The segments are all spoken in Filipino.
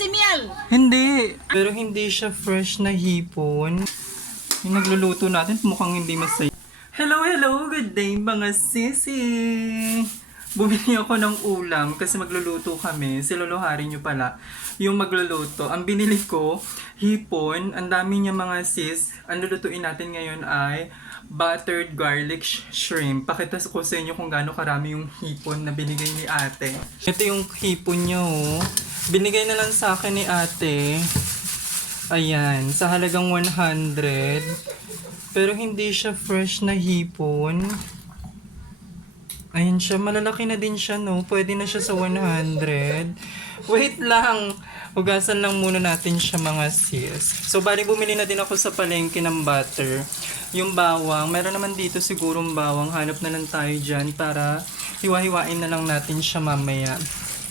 Tresimiel! Hindi. Pero hindi siya fresh na hipon. Yung nagluluto natin, mukhang hindi masaya. Hello, hello! Good day mga sisi! Bumili ako ng ulam kasi magluluto kami. Si Lolo Hari nyo pala yung magluluto. Ang binili ko, hipon. Ang dami niya mga sis. Ang lulutuin natin ngayon ay buttered garlic sh- shrimp. Pakita ko sa inyo kung gaano karami yung hipon na binigay ni ate. Ito yung hipon niya oh. Binigay na lang sa akin ni ate. Ayan, sa halagang 100. Pero hindi siya fresh na hipon. Ayan siya, malalaki na din siya, no? Pwede na siya sa 100. Wait lang! Hugasan lang muna natin siya mga sis. So, bali bumili na din ako sa palengke ng butter. Yung bawang, meron naman dito sigurong bawang. Hanap na lang tayo dyan para hiwa-hiwain na lang natin siya mamaya.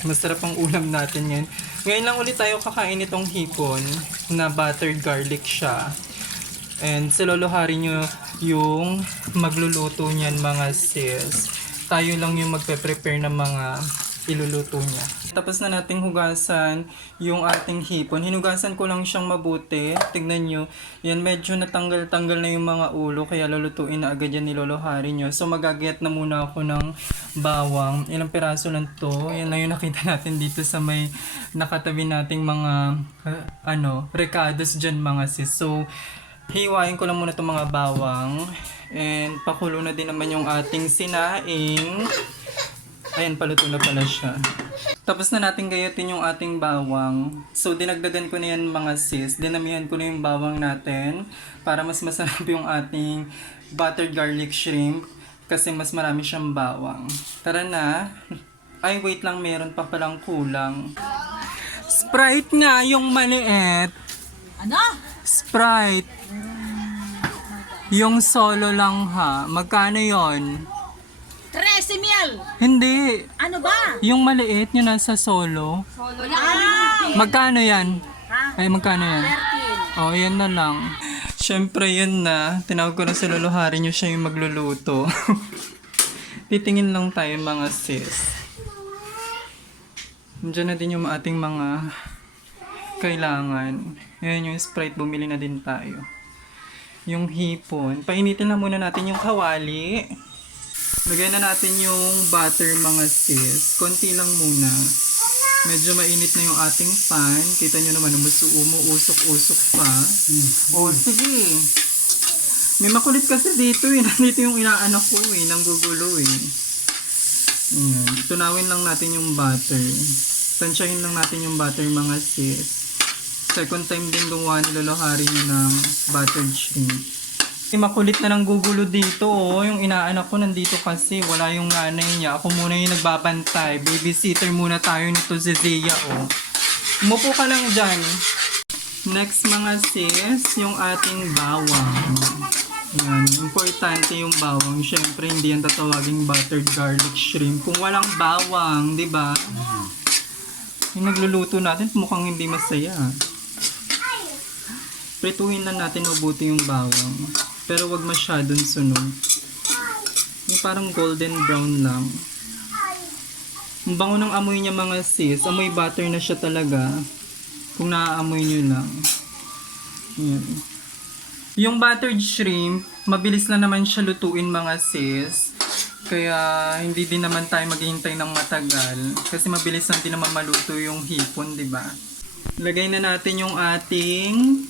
Masarap ang ulam natin ngayon. Ngayon lang ulit tayo kakain itong hipon na buttered garlic siya. And si Lolo Hari nyo yung magluluto niyan mga sis. Tayo lang yung magpe-prepare ng mga iluluto niya. Tapos na nating hugasan yung ating hipon. Hinugasan ko lang siyang mabuti. Tignan nyo. Yan medyo natanggal-tanggal na yung mga ulo. Kaya lulutuin na agad yan ni Lolo Hari nyo. So magagayat na muna ako ng bawang. Ilang piraso lang to. Yan lang yung nakita natin dito sa may nakatabi nating mga uh, ano, recados dyan mga sis. So hiwain ko lang muna itong mga bawang. And pakulo na din naman yung ating sinaing. Ayan, paluto na pala siya. Tapos na natin gayatin yung ating bawang. So, dinagdagan ko na yan mga sis. Dinamihan ko na yung bawang natin para mas masarap yung ating buttered garlic shrimp kasi mas marami siyang bawang. Tara na. Ay, wait lang, meron pa palang kulang. Sprite nga, yung maliit. Ano? Sprite. Yung solo lang ha. Magkano yon? Tresimiel! Hindi. Ano ba? Yung maliit, yung nasa solo. Ah! Magkano yan? Ha? Ay, magkano yan? 13. Oh, yan na lang. Siyempre, yun na. Tinawag ko na si Lolo Hari nyo siya yung magluluto. Titingin lang tayo mga sis. Diyan na din yung ating mga kailangan. Ayan yung Sprite, bumili na din tayo. Yung hipon. Painitin na muna natin yung kawali. Lagay na natin yung butter mga sis. Konti lang muna. Medyo mainit na yung ating pan. Kita nyo naman, umuusok-usok pa. O, sige. May makulit kasi dito eh. Nandito yung inaanak ko eh. Nanggugulo eh. Ayan. Tunawin lang natin yung butter. Tansyahin lang natin yung butter mga sis. Second time din gumawa ni Lolo Hari niya ng buttered shrimp. Eh, makulit na ng gugulo dito oh. Yung inaanak ko nandito kasi wala yung nanay niya. Ako muna yung nagbabantay. Babysitter muna tayo nito si Zia oh. Umupo ka lang dyan. Next mga sis, yung ating bawang. Yan, importante yung bawang. Siyempre, hindi yan tatawaging buttered garlic shrimp. Kung walang bawang, di ba? Yung nagluluto natin, mukhang hindi masaya. Prituhin lang natin mabuti yung bawang. Pero wag masyadong sunog. Yung parang golden brown lang. Ang bango ng amoy niya mga sis. Amoy butter na siya talaga. Kung naaamoy nyo lang. Yan. Yung buttered shrimp, mabilis na naman siya lutuin mga sis. Kaya hindi din naman tayo maghihintay ng matagal. Kasi mabilis lang din naman maluto yung hipon, di ba? Lagay na natin yung ating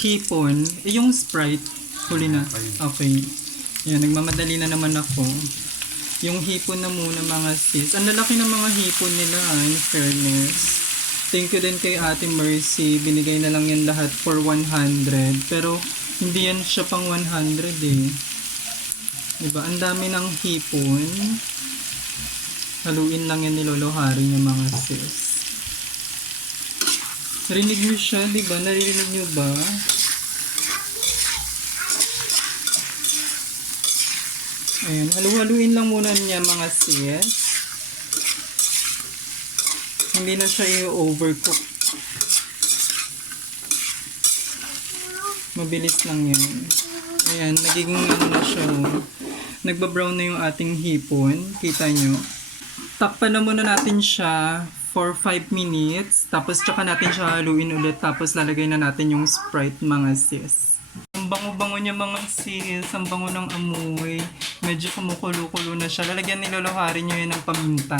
hipon. Eh, yung Sprite. Huli na. Okay. Yan, nagmamadali na naman ako. Yung hipon na muna mga sis. Ang lalaki ng mga hipon nila, ah, in fairness. Thank you din kay Ate Mercy. Binigay na lang yan lahat for 100. Pero, hindi yan siya pang 100 eh. Diba? Ang dami ng hipon. Haluin lang yan ni Lolo niya mga sis. Narinig niyo siya, di ba? Narinig niyo ba? Ayan, halu-haluin lang muna niya mga sis. Hindi na siya i-overcook. Mabilis lang yun. Ayan, nagiging ano na siya. Oh. Nagbabrown na yung ating hipon. Kita nyo. Takpan na muna natin siya for 5 minutes. Tapos tsaka natin siya haluin ulit. Tapos lalagay na natin yung Sprite mga sis. Ang bango-bango niya mga sis. Ang bango ng amoy medyo kumukulo-kulo na siya. Lalagyan niluluhari nyo yun ng paminta.